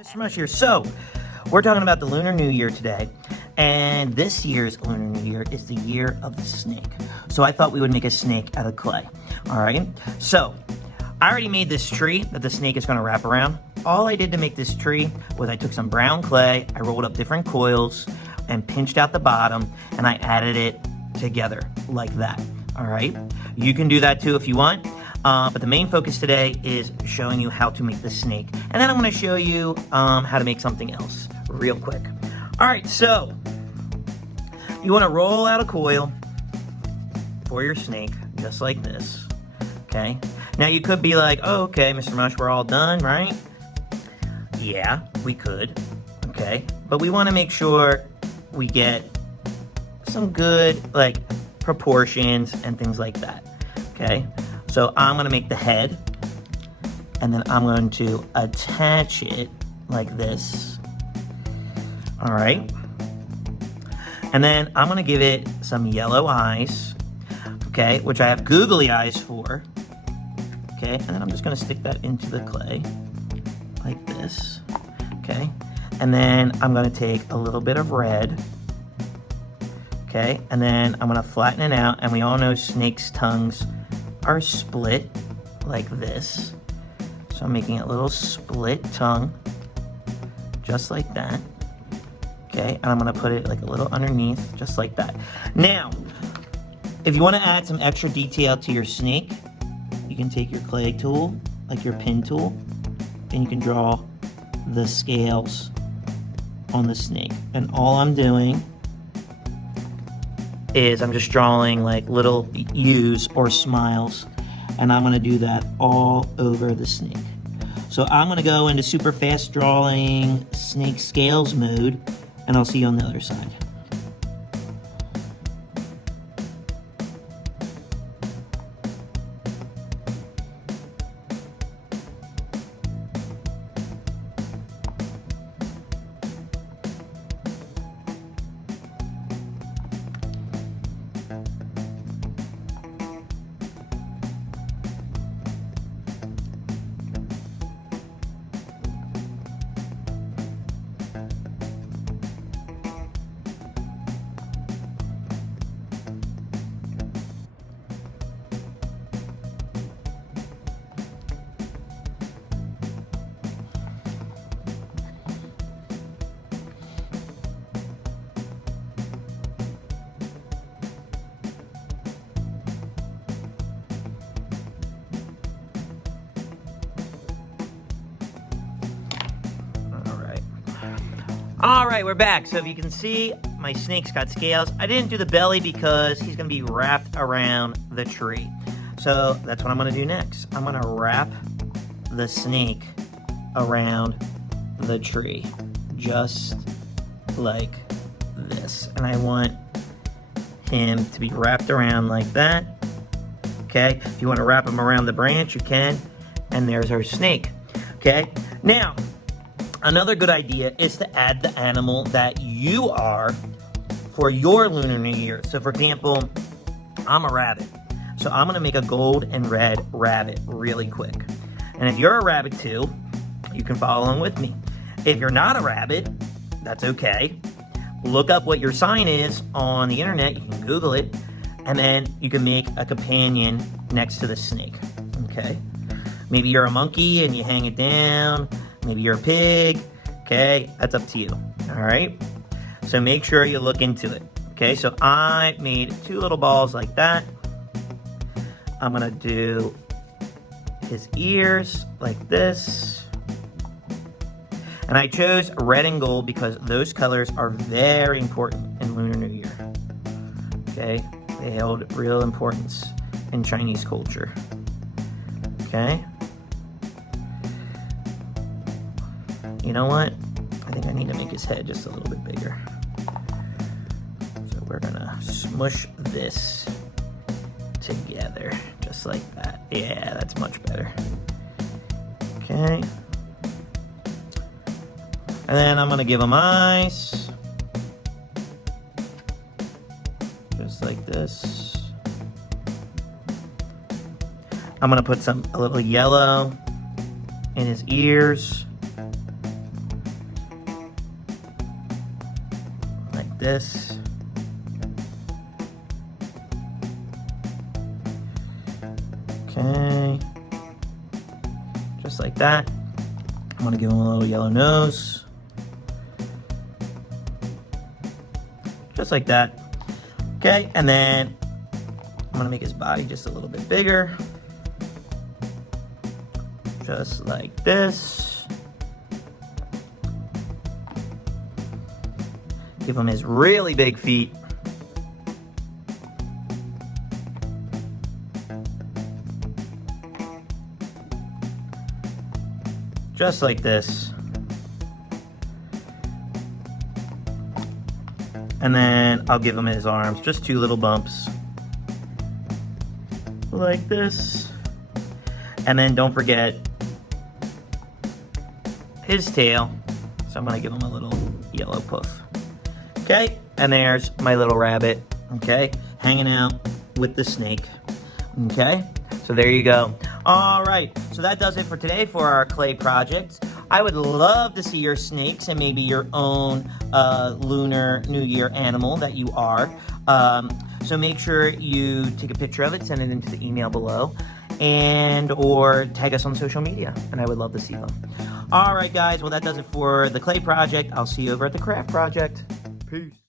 Mr. Mush here. So, we're talking about the Lunar New Year today, and this year's Lunar New Year is the year of the snake. So I thought we would make a snake out of clay. Alright, so I already made this tree that the snake is going to wrap around. All I did to make this tree was I took some brown clay, I rolled up different coils, and pinched out the bottom, and I added it together like that. Alright, you can do that too if you want. But the main focus today is showing you how to make the snake. And then I'm going to show you how to make something else real quick. Alright, so you want to roll out a coil for your snake, just like this. Okay? Now you could be like, oh, okay, Mr. Mush, we're all done, right? Yeah, we could. Okay? But we want to make sure we get some good, like, proportions and things like that. Okay? So I'm going to make the head, and then I'm going to attach it like this. All right. And then I'm going to give it some yellow eyes, okay, which I have googly eyes for. Okay, and then I'm just going to stick that into the clay like this. Okay, and then I'm going to take a little bit of red. Okay, and then I'm going to flatten it out, and we all know snakes' tongues are split like this. So I'm making a little split tongue just like that. Okay, and I'm gonna put it like a little underneath just like that. Now, if you want to add some extra detail to your snake, you can take your clay tool, like your pin tool, and you can draw the scales on the snake. And all I'm doing is I'm just drawing like little U's or smiles, and I'm going to do that all over the snake. So I'm going to go into super fast drawing snake scales mode, and I'll see you on the other side. Alright, we're back. So if you can see, my snake's got scales. I didn't do the belly because he's going to be wrapped around the tree. So that's what I'm going to do next. I'm going to wrap the snake around the tree. Just like this. And I want him to be wrapped around like that. Okay? If you want to wrap him around the branch, you can. And there's our snake. Okay? Now, another good idea is to add the animal that you are for your Lunar New Year. So for example, I'm a rabbit. So I'm going to make a gold and red rabbit really quick. And if you're a rabbit too, you can follow along with me. If you're not a rabbit, that's okay. Look up what your sign is on the internet. You can Google it. And then you can make a companion next to the snake. Okay? Maybe you're a monkey and you hang it down. Maybe you're a pig. Okay, that's up to you. All right. So make sure you look into it. Okay, so I made two little balls like that. I'm gonna do his ears like this. And I chose red and gold because those colors are very important in Lunar New Year. Okay, they held real importance in Chinese culture. Okay. You know what? I think I need to make his head just a little bit bigger. So we're gonna smush this together, just like that. Yeah, that's much better. Okay. And then I'm gonna give him eyes. Just like this. I'm gonna put a little yellow in his ears. this. Okay. Just like that. I'm gonna give him a little yellow nose. Just like that. Okay, and then I'm gonna make his body just a little bit bigger. Just like this. Give him his really big feet. Just like this. And then I'll give him his arms, just 2 little bumps. Like this. And then don't forget his tail. So I'm gonna give him a little yellow poof. Okay, and there's my little rabbit, okay, hanging out with the snake. Okay, so there you go. All right, so that does it for today for our clay projects. I would love to see your snakes and maybe your own Lunar New Year animal that you are. So make sure you take a picture of it, send it into the email below, and or tag us on social media, and I would love to see them. All right, guys, well, that does it for the clay project. I'll see you over at the craft project. Peace.